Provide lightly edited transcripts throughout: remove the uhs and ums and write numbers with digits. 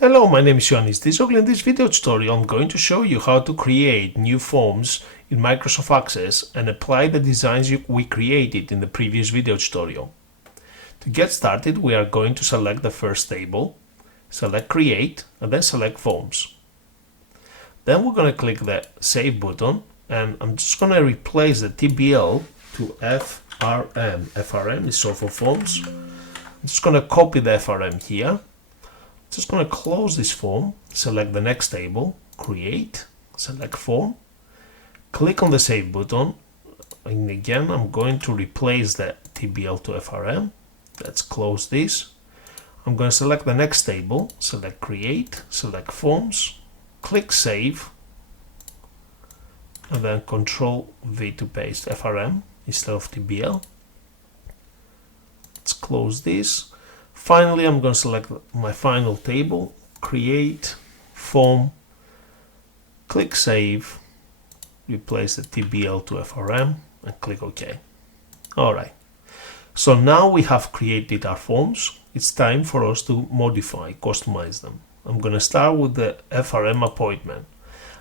Hello, my name is Ioannis Dizoglu. In this video tutorial I'm going to show you how to create new forms in Microsoft Access and apply the designs we created in the previous video tutorial. To get started, we are going to select the first table, select Create, and then select Forms. Then we're going to click the Save button, and I'm just going to replace the TBL to FRM. FRM is short for Forms. I'm just going to copy the FRM here. Just going to close this form, select the next table, create, select form, click on the save button, and again I'm going to replace the TBL to FRM. Let's close this. I'm going to select the next table, select create, select forms, click save, and then Control V to paste FRM instead of TBL. Let's close this. Finally, I'm going to select my final table, create, form, click save, replace the TBL to FRM, and click OK. Alright, so now we have created our forms. It's time for us to modify, customize them. I'm going to start with the FRM appointment.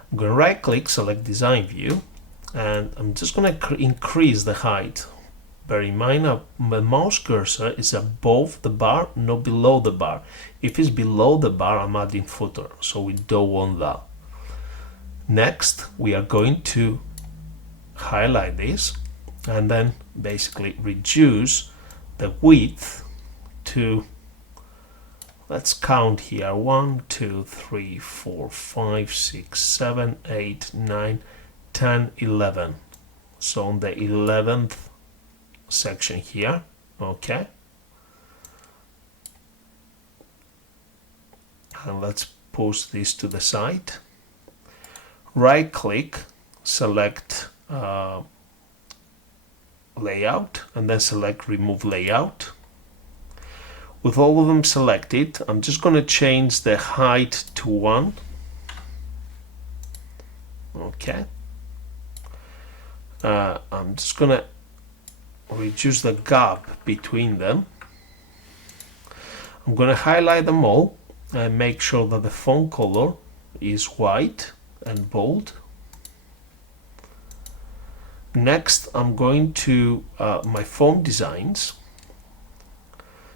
I'm going to right click, select design view, and I'm just going to increase the height. Bear in mind, the mouse cursor is above the bar, not below the bar. If it's below the bar, I'm adding footer, so we don't want that. Next, we are going to highlight this and then basically reduce the width to, let's count here, 1, 2, 3, 4, 5, 6, 7, 8, 9, 10, 11. So on the 11th section here, okay, and let's push this to the side, right click, select layout, and then select remove layout. With all of them selected, I'm just going to change the height to 1, okay. I'm just going to reduce the gap between them. I'm going to highlight them all and make sure that the font color is white and bold. Next, I'm going to my form designs.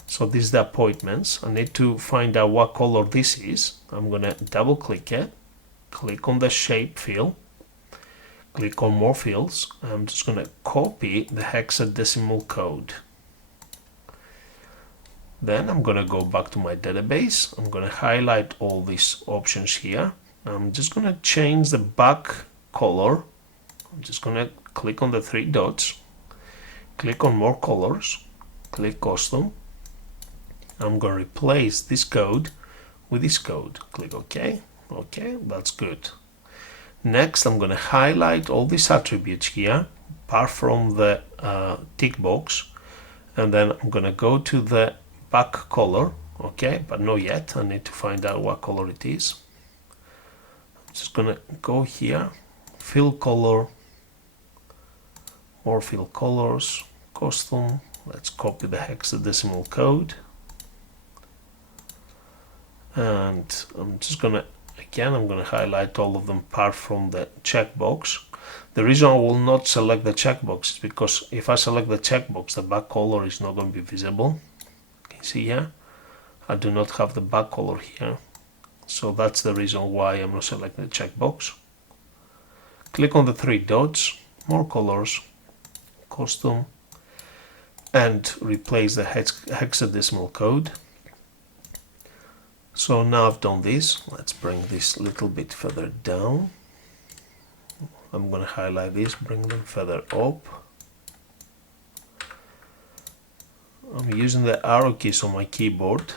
So this is the appointments. I need to find out what color this is. I'm going to double click it, click on the shape fill, click on more fields. I'm just going to copy the hexadecimal code. Then I'm going to go back to my database. I'm going to highlight all these options here. I'm just going to change the back color. I'm just going to click on the 3 dots, click on more colors, click custom. I'm going to replace this code with this code. Click OK. OK, that's good. Next, I'm going to highlight all these attributes here, apart from the tick box, and then I'm going to go to the back color, okay, but not yet. I need to find out what color it is. I'm just going to go here, fill color, more fill colors, custom. Let's copy the hexadecimal code, and I'm just going to I'm going to highlight all of them apart from the checkbox. The reason I will not select the checkbox is because if I select the checkbox, the back color is not going to be visible. You can see here, I do not have the back color here. So that's the reason why I'm not selecting the checkbox. Click on the 3 dots, more colors, custom, and replace the hexadecimal code. So now I've done this, let's bring this a little bit further down. I'm going to highlight this, bring them further up. I'm using the arrow keys on my keyboard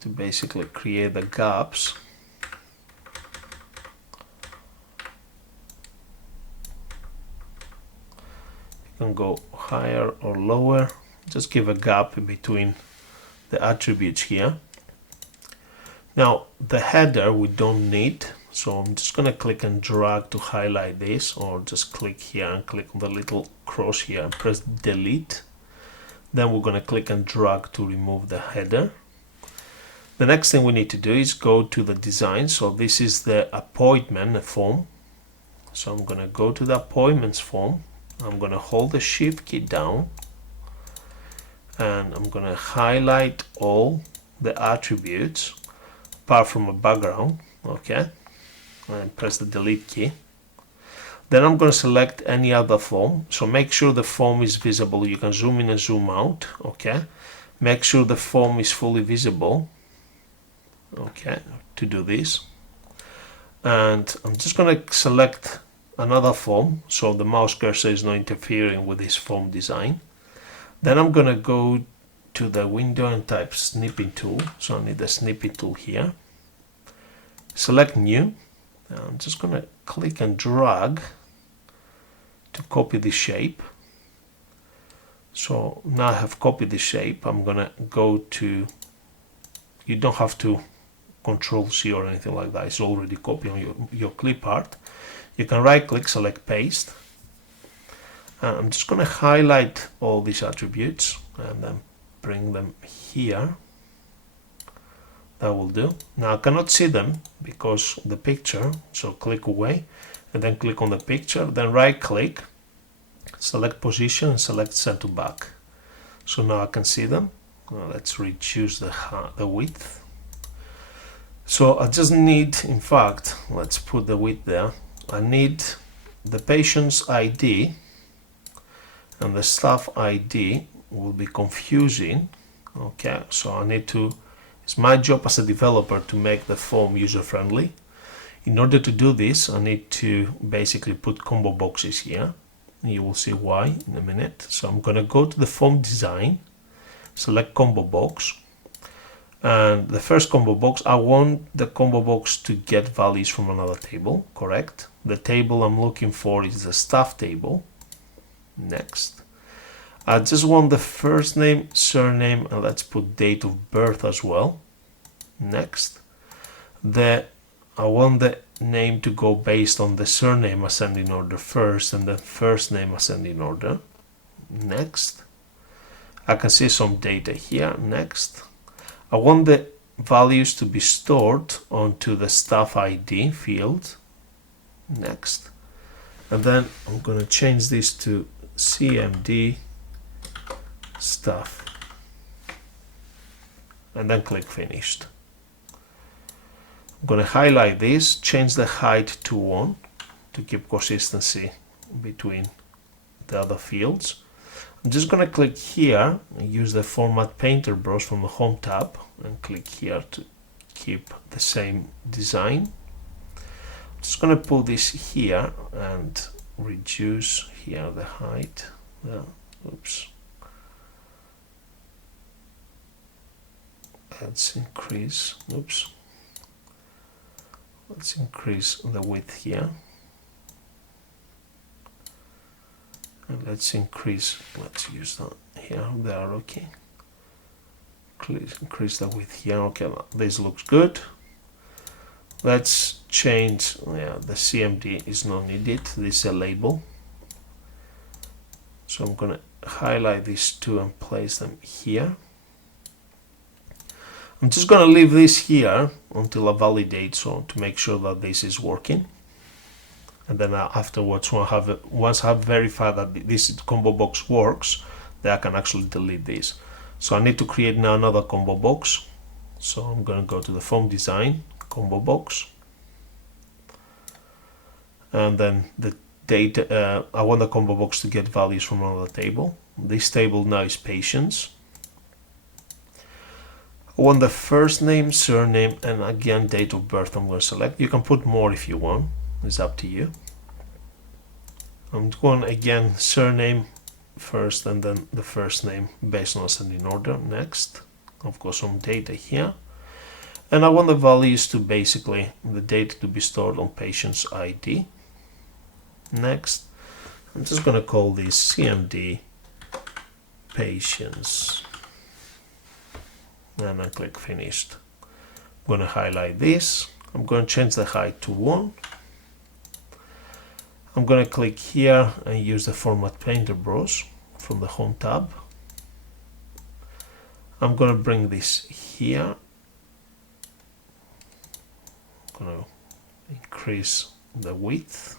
to basically create the gaps. You can go higher or lower. Just give a gap in between the attributes here. Now the header we don't need, so I'm just going to click and drag to highlight this, or just click here and click on the little cross here and press delete. Then we're going to click and drag to remove the header. The next thing we need to do is go to the design. So this is the appointment form. So I'm going to go to the appointments form. I'm going to hold the shift key down and I'm going to highlight all the attributes apart from a background. Okay, and press the delete key. Then I'm going to select any other form. So make sure the form is visible. You can zoom in and zoom out. Okay, make sure the form is fully visible. Okay, to do this, and I'm just going to select another form so the mouse cursor is not interfering with this form design. Then I'm going to go to the window and type snipping tool. So I need the snipping tool here. Select new. I'm just going to click and drag to copy the shape. So now I have copied the shape. I'm going to go to, you don't have to Control C or anything like that. It's already copied on your clip art. You can right click, select paste. I'm just going to highlight all these attributes and then bring them here. That will do. Now I cannot see them because the picture, so click away and then click on the picture, then right click, select position and select send to back. So now I can see them. Let's reduce the width. So I just need, in fact, let's put the width there. I need the patient's ID and the staff ID will be confusing. Okay, so I need to, it's my job as a developer to make the form user-friendly. In order to do this, I need to basically put combo boxes here. You will see why in a minute. So I'm going to go to the form design, select combo box. And the first combo box, I want the combo box to get values from another table, correct? The table I'm looking for is the staff table. Next. I just want the first name, surname, and let's put date of birth as well. Next. I want the name to go based on the surname ascending order first and the first name ascending order. Next. I can see some data here. Next. I want the values to be stored onto the staff ID field. Next. And then I'm going to change this to CMD staff. And then click finished. I'm going to highlight this, change the height to 1 to keep consistency between the other fields. I'm just going to click here and use the Format Painter brush from the Home tab and click here to keep the same design. I'm just going to pull this here and reduce here the height. Oops. Let's increase. Oops. Let's increase the width here. And let's increase, let's use that here, there, okay. Increase the width here, okay, this looks good. Let's change, the CMD is not needed, this is a label. So I'm going to highlight these two and place them here. I'm just going to leave this here until I validate, so to make sure that this is working. And then afterwards, once I have verified that this combo box works, then I can actually delete this. So I need to create now another combo box. So I'm going to go to the form design, combo box. And then the data, I want the combo box to get values from another table. This table now is patients. I want the first name, surname, and again date of birth I'm going to select. You can put more if you want. It's up to you. I'm going again surname first and then the first name based on ascending order. Next, I've got some data here, and I want the values to basically the data to be stored on patient's ID. Next, I'm just going to call this CMD patients, and I click finished. I'm going to highlight this. I'm going to change the height to 1. I'm going to click here and use the Format Painter brush from the Home tab. I'm going to bring this here. I'm going to increase the width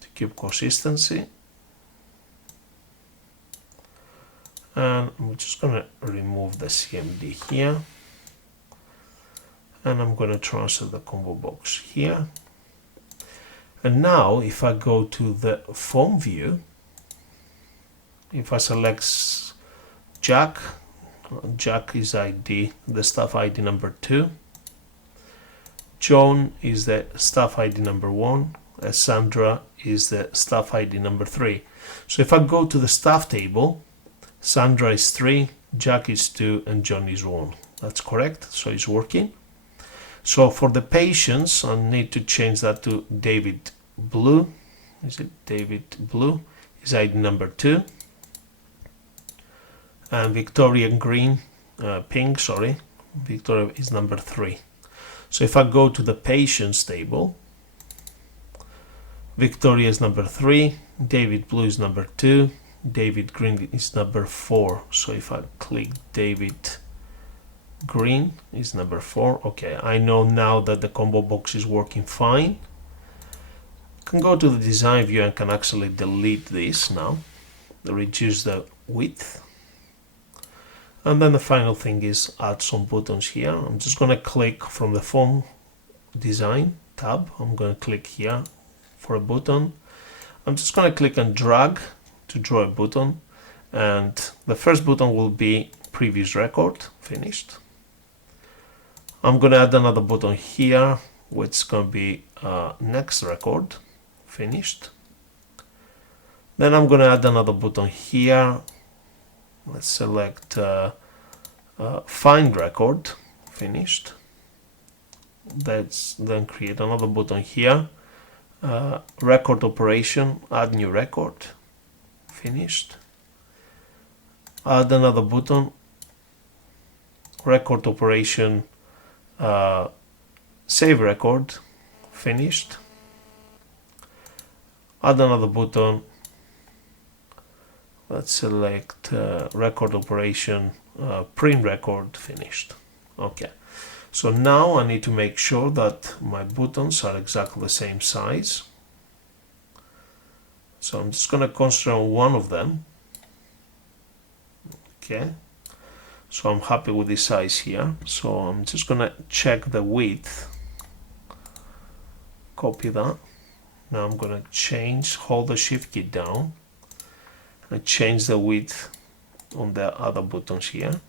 to keep consistency. And I'm just going to remove the CMD here. And I'm going to transfer the combo box here. And now if I go to the form view, if I select Jack, Jack is ID, the staff ID number 2. John is the staff ID number 1. And Sandra is the staff ID number 3. So if I go to the staff table, Sandra is 3, Jack is 2, and John is 1. That's correct, so it's working. So for the patients, I need to change that to David Blue. Is it David Blue? Is ID number 2. And Victoria Green, Pink, sorry, Victoria is number 3. So if I go to the patients table, Victoria is number 3, David Blue is number 2, David Green is number 4. So if I click David Green is number 4. Okay, I know now that the combo box is working fine. I can go to the design view and can actually delete this now, reduce the width. And then the final thing is add some buttons here. I'm just going to click from the form design tab. I'm going to click here for a button. I'm just going to click and drag to draw a button. And the first button will be previous record, finished. I'm going to add another button here, which is going to be next record, finished. Then I'm going to add another button here. Let's select find record, finished. Then create another button here, record operation, add new record, finished. Add another button, record operation, save record, finished. Add another button. Let's select record operation, print record, finished. Okay, so now I need to make sure that my buttons are exactly the same size. So I'm just going to concentrate on one of them. Okay, so I'm happy with this size here. So I'm just going to check the width, copy that. Now I'm going to hold the shift key down. I change the width on the other buttons here.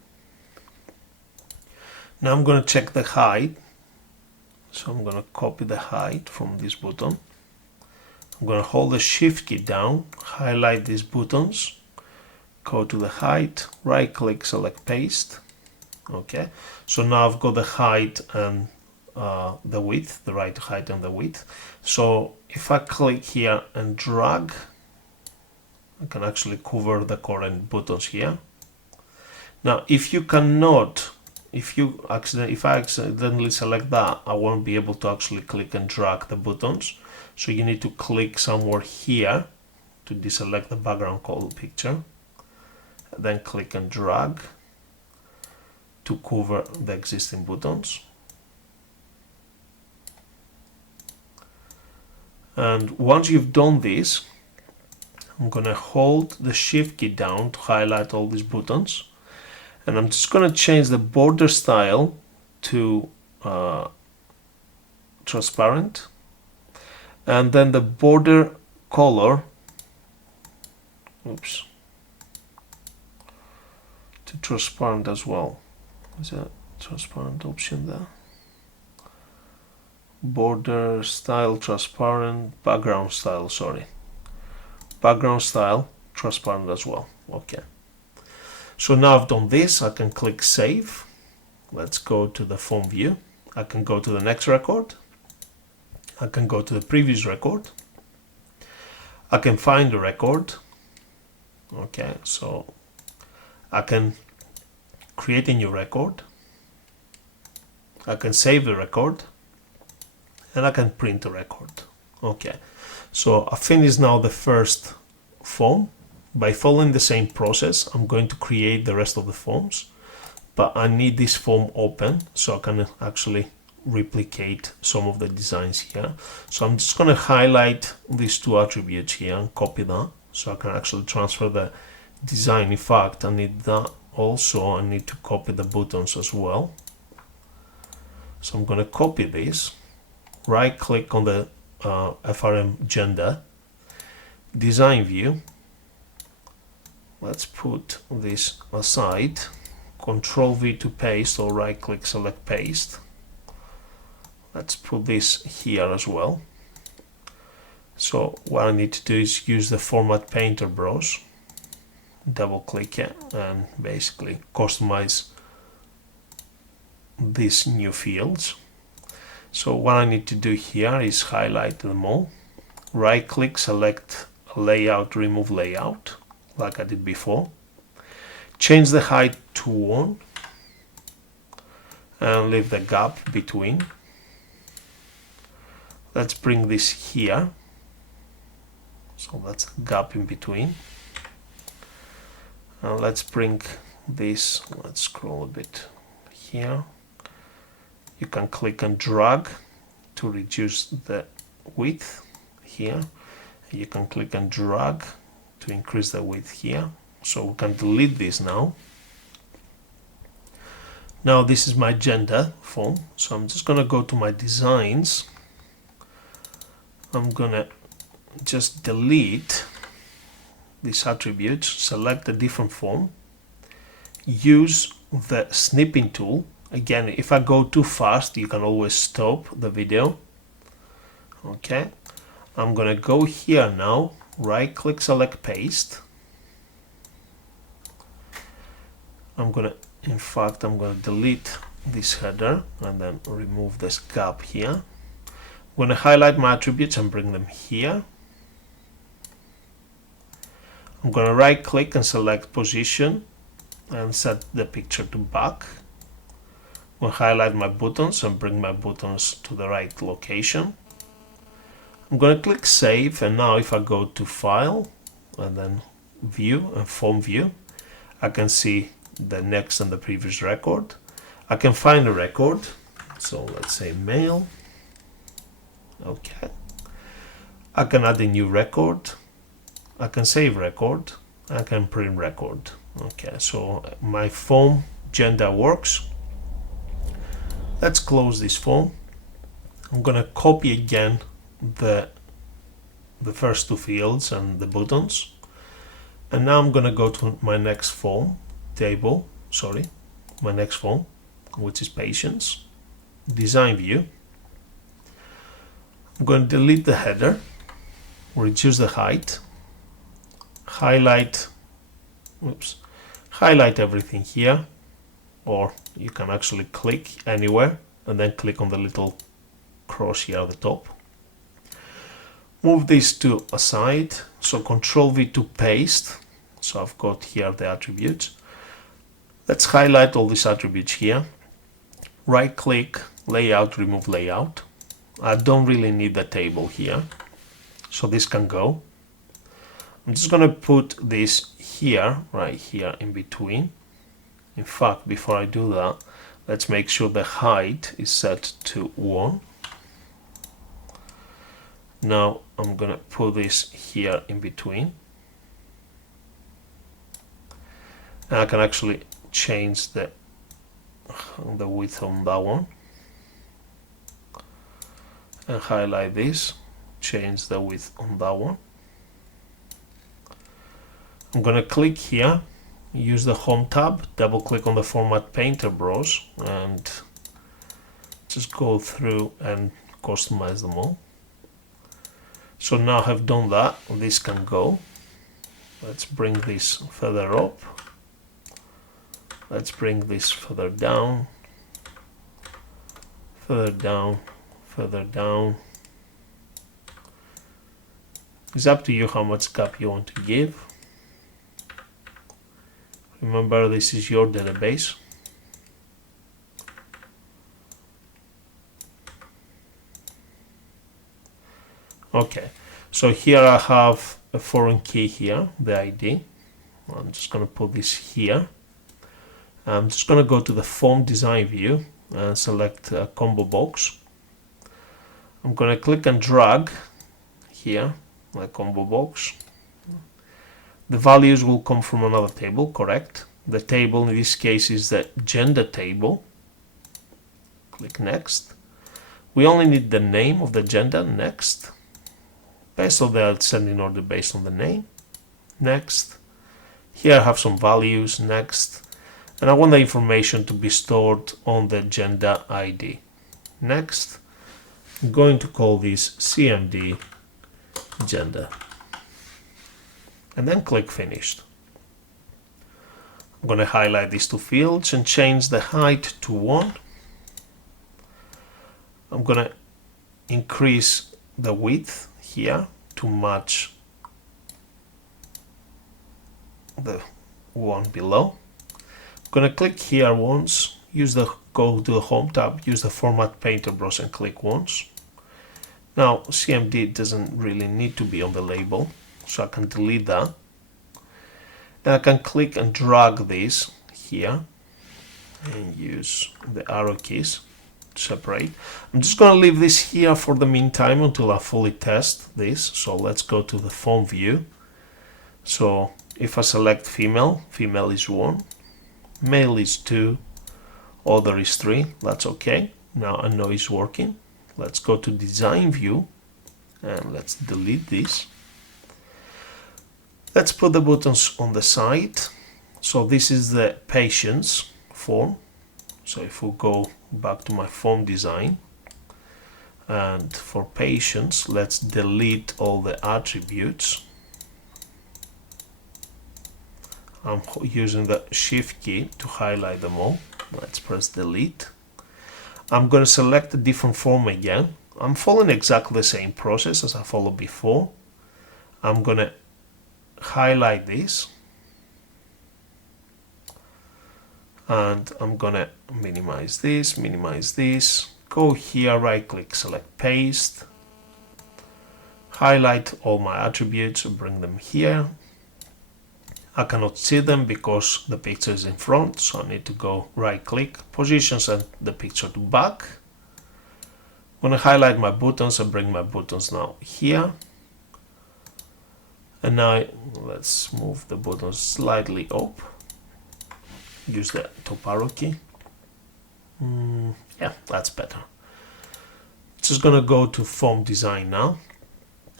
Now I'm going to check the height. So I'm going to copy the height from this button. I'm going to hold the shift key down, highlight these buttons, go to the height, right click, select paste. Okay, so now I've got the height and the width, the right height and the width. So if I click here and drag, I can actually cover the current buttons here. Now, if I accidentally select that, I won't be able to actually click and drag the buttons. So you need to click somewhere here to deselect the background color picture. Then click and drag to cover the existing buttons. And once you've done this, I'm going to hold the shift key down to highlight all these buttons, and I'm just going to change the border style to transparent, and then the border color, to transparent as well. Is a transparent option there? Border style transparent, background style, sorry. Background style transparent as well. Okay, so now I've done this, I can click save. Let's go to the form view. I can go to the next record, I can go to the previous record, I can find the record. Okay, so I can create a new record, I can save the record, and I can print the record. Okay, so I finished now the first form. by following the same process, I'm going to create the rest of the forms, but I need this form open so I can actually replicate some of the designs here. So I'm just going to highlight these two attributes here and copy that so I can actually transfer the design. In fact, I need that also. I need to copy the buttons as well. So I'm going to copy this, right click on the FRM gender, design view. Let's put this aside, Control V to paste, or right click, select paste. Let's put this here as well. So what I need to do is use the Format Painter brush, double click it, and basically customize these new fields. So what I need to do here is highlight them all, right click, select layout, remove layout, like I did before, change the height to 1 and leave the gap between. Let's bring this here, so that's a gap in between, and let's bring this, let's scroll a bit here. You can click and drag to reduce the width here. You can click and drag to increase the width here. So we can delete this now. Now this is my gender form. So I'm just going to go to my designs. I'm going to just delete this attribute, select a different form, use the snipping tool. Again, if I go too fast, you can always stop the video. Okay, I'm gonna go here now, right click, select paste. I'm gonna delete this header and then remove this gap here. I'm gonna highlight my attributes and bring them here. I'm gonna right click and select position and set the picture to back. I'll highlight my buttons and bring my buttons to the right location. I'm going to click save, and now if I go to file and then view and form view, I can see the next and the previous record. I can find a record, so let's say mail. Okay. I can add a new record. I can save record. I can print record. Okay, so my form gender works. Let's close this form. I'm gonna copy again the first two fields and the buttons, and now I'm gonna go to my next form my next form, which is patients, design view. I'm going to delete the header, reduce the height, highlight everything here, or you can actually click anywhere and then click on the little cross here at the top. Move these two aside, so Control V to paste. So I've got here the attributes. Let's highlight all these attributes here. Right click, layout, remove layout. I don't really need the table here, so this can go. I'm just going to put this here, right here in between. In fact, before I do that, let's make sure the height is set to 1. Now I'm going to put this here in between. And I can actually change the width on that one. And highlight this, change the width on that one. I'm going to click here, use the Home tab, double click on the Format Painter brush, and just go through and customize them all. So now I've done that, this can go. Let's bring this further up. Let's bring this further down, further down, further down. It's up to you how much gap you want to give. Remember, this is your database. Okay, so here I have a foreign key here, the ID. I'm just going to put this here. I'm just going to go to the form design view and select a combo box. I'm going to click and drag here, my combo box. The values will come from another table, correct? The table in this case is the gender table. Click next. We only need the name of the gender, next. Based on the ascending order based on the name, next. Here I have some values, next. And I want the information to be stored on the gender ID. Next. I'm going to call this CMD gender. And then click finished. I'm going to highlight these two fields and change the height to 1. I'm going to increase the width here to match the one below. I'm going to click here once, go to the Home tab, use the Format Painter brush and click once. Now CMD doesn't really need to be on the label, so I can delete that. And I can click and drag this here and use the arrow keys to separate. I'm just going to leave this here for the meantime until I fully test this. So let's go to the form view. So if I select female, female is 1, male is 2, other is 3, that's okay. Now I know it's working. Let's go to design view and let's delete this. Let's put the buttons on the side. So this is the patient's form. So if we go back to my form design, and for patients, let's delete all the attributes. I'm using the Shift key to highlight them all. Let's press delete. I'm going to select a different form again. I'm following exactly the same process as I followed before. I'm going to highlight this and I'm gonna minimize this, go here, right click, select paste, highlight all my attributes and bring them here. I cannot see them because the picture is in front, so I need to go right click, position, send the picture to back. I'm gonna highlight my buttons and bring my buttons now here. And now let's move the buttons slightly up. Use the top arrow key. Yeah, that's better. Just gonna go to form design now.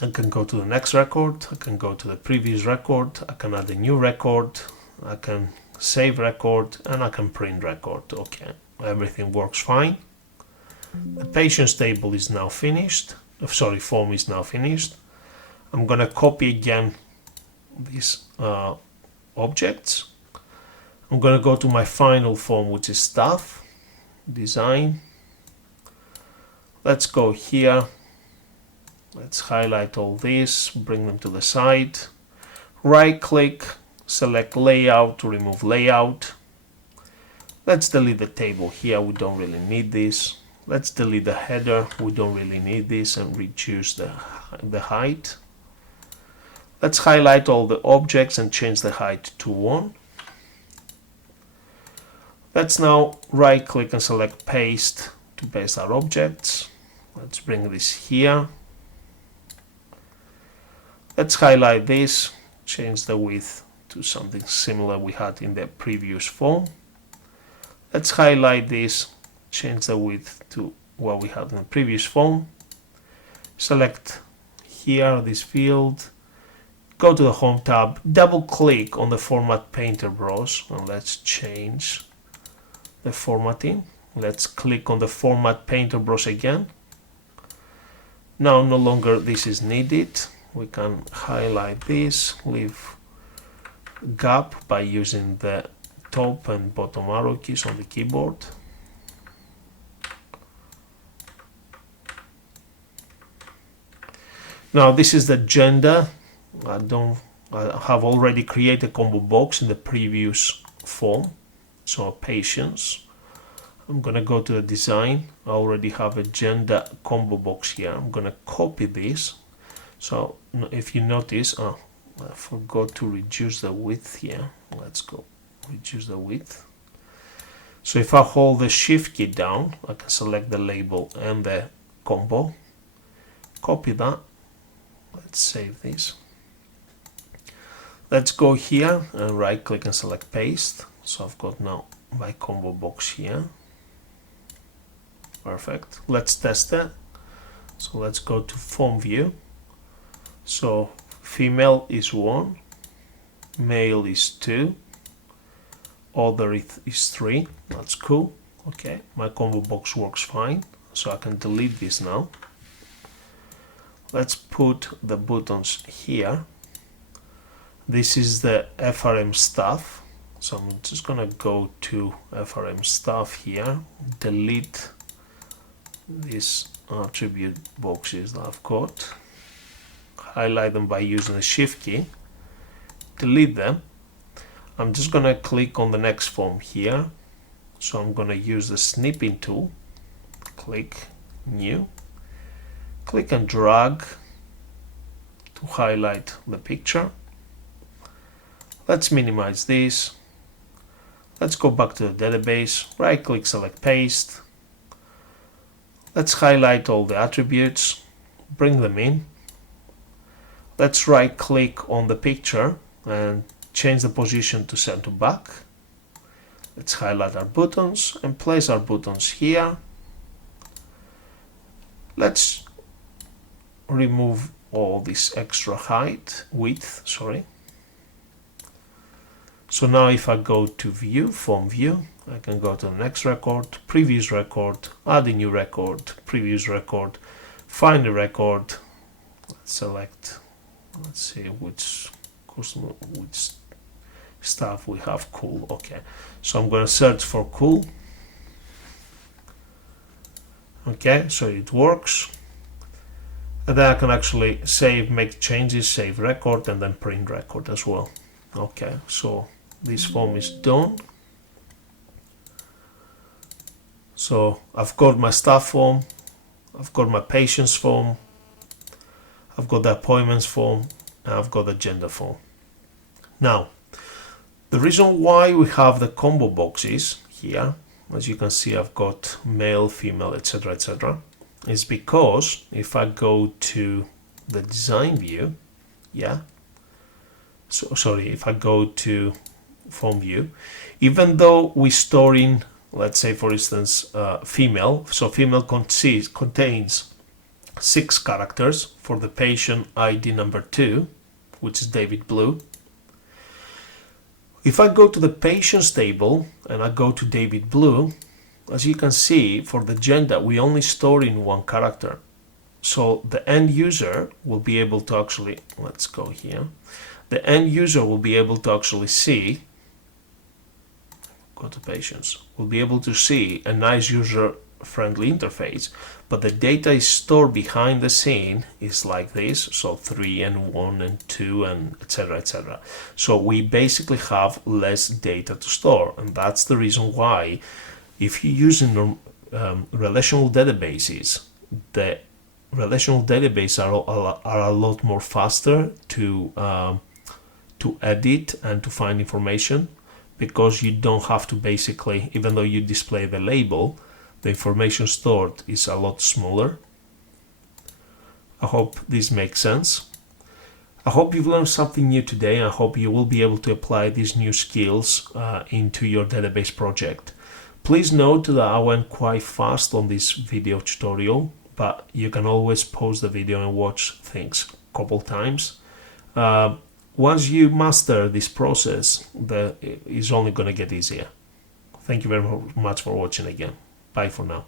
I can go to the next record. I can go to the previous record. I can add a new record. I can save record and I can print record. Okay, everything works fine. The patient's table is now finished. Sorry, form is now finished. I'm gonna copy again these objects. I'm gonna go to my final form, which is staff, design. Let's go here. Let's highlight all this, bring them to the side. Right click, select layout to remove layout. Let's delete the table here, we don't really need this. Let's delete the header, we don't really need this, and reduce the height. Let's highlight all the objects and change the height to 1. Let's now right click and select paste to paste our objects. Let's bring this here. Let's highlight this, change the width to something similar we had in the previous form. Let's highlight this, change the width to what we had in the previous form. Select here this field. Go to the Home tab, double click on the Format Painter brush and let's change the formatting. Let's click on the Format Painter brush again. Now no longer this is needed. We can highlight this, leave gap by using the top and bottom arrow keys on the keyboard. Now this is the gender. I have already created a combo box in the previous form, so patients. I'm gonna go to the design. I already have a gender combo box here. I'm gonna copy this, So if you notice, I forgot to reduce the width here. Let's go reduce the width. So if I hold the shift key down, I can select the label and the combo, copy that. Let's save this. Let's go here and right click and select paste. So I've got now my combo box here. Perfect. Let's test it. So let's go to form view. So female is 1, male is 2, other is 3. That's cool. Okay, my combo box works fine, so I can delete this now. Let's put the buttons here. This is the FRM stuff, so I'm just gonna go to FRM stuff here, delete these attribute boxes that I've got, highlight them by using the shift key, delete them. I'm just gonna click on the next form here, so I'm gonna use the snipping tool, click new, click and drag to highlight the picture. Let's minimize this. Let's go back to the database, right click, select paste. Let's highlight all the attributes, bring them in. Let's right click on the picture and change the position to send to back. Let's highlight our buttons and place our buttons here. Let's remove all this extra width. So now if I go to view, form view, I can go to the next record, previous record, add a new record, previous record, find a record. Let's select, let's see which stuff we have. Cool. Okay, so I'm going to search for cool. Okay, so it works. And then I can actually save, make changes, save record, and then print record as well. Okay, so this form is done. So I've got my staff form, I've got my patients form, I've got the appointments form, and I've got the gender form. Now, the reason why we have the combo boxes here, as you can see, I've got male, female, etc., etc., is because if I go to the design view, if I go to form view, even though we store in, let's say for instance, female, so female contains 6 characters for the patient ID number 2, which is David Blue. If I go to the patients table and I go to David Blue, as you can see, for the gender, we only store in 1 character. So the end user will be able to actually, let's go here, the end user will be able to actually see, go to patients, will be able to see a nice user-friendly interface, but the data is stored behind the scene is like this, so 3 and 1 and 2 and etc., etc. So we basically have less data to store, and that's the reason why if you're using relational databases, the relational databases are a lot more faster to edit and to find information, because you don't have to basically, even though you display the label, the information stored is a lot smaller. I hope this makes sense. I hope you've learned something new today. I hope you will be able to apply these new skills into your database project. Please note that I went quite fast on this video tutorial, but you can always pause the video and watch things a couple times. Once you master this process, it's only going to get easier. Thank you very much for watching again. Bye for now.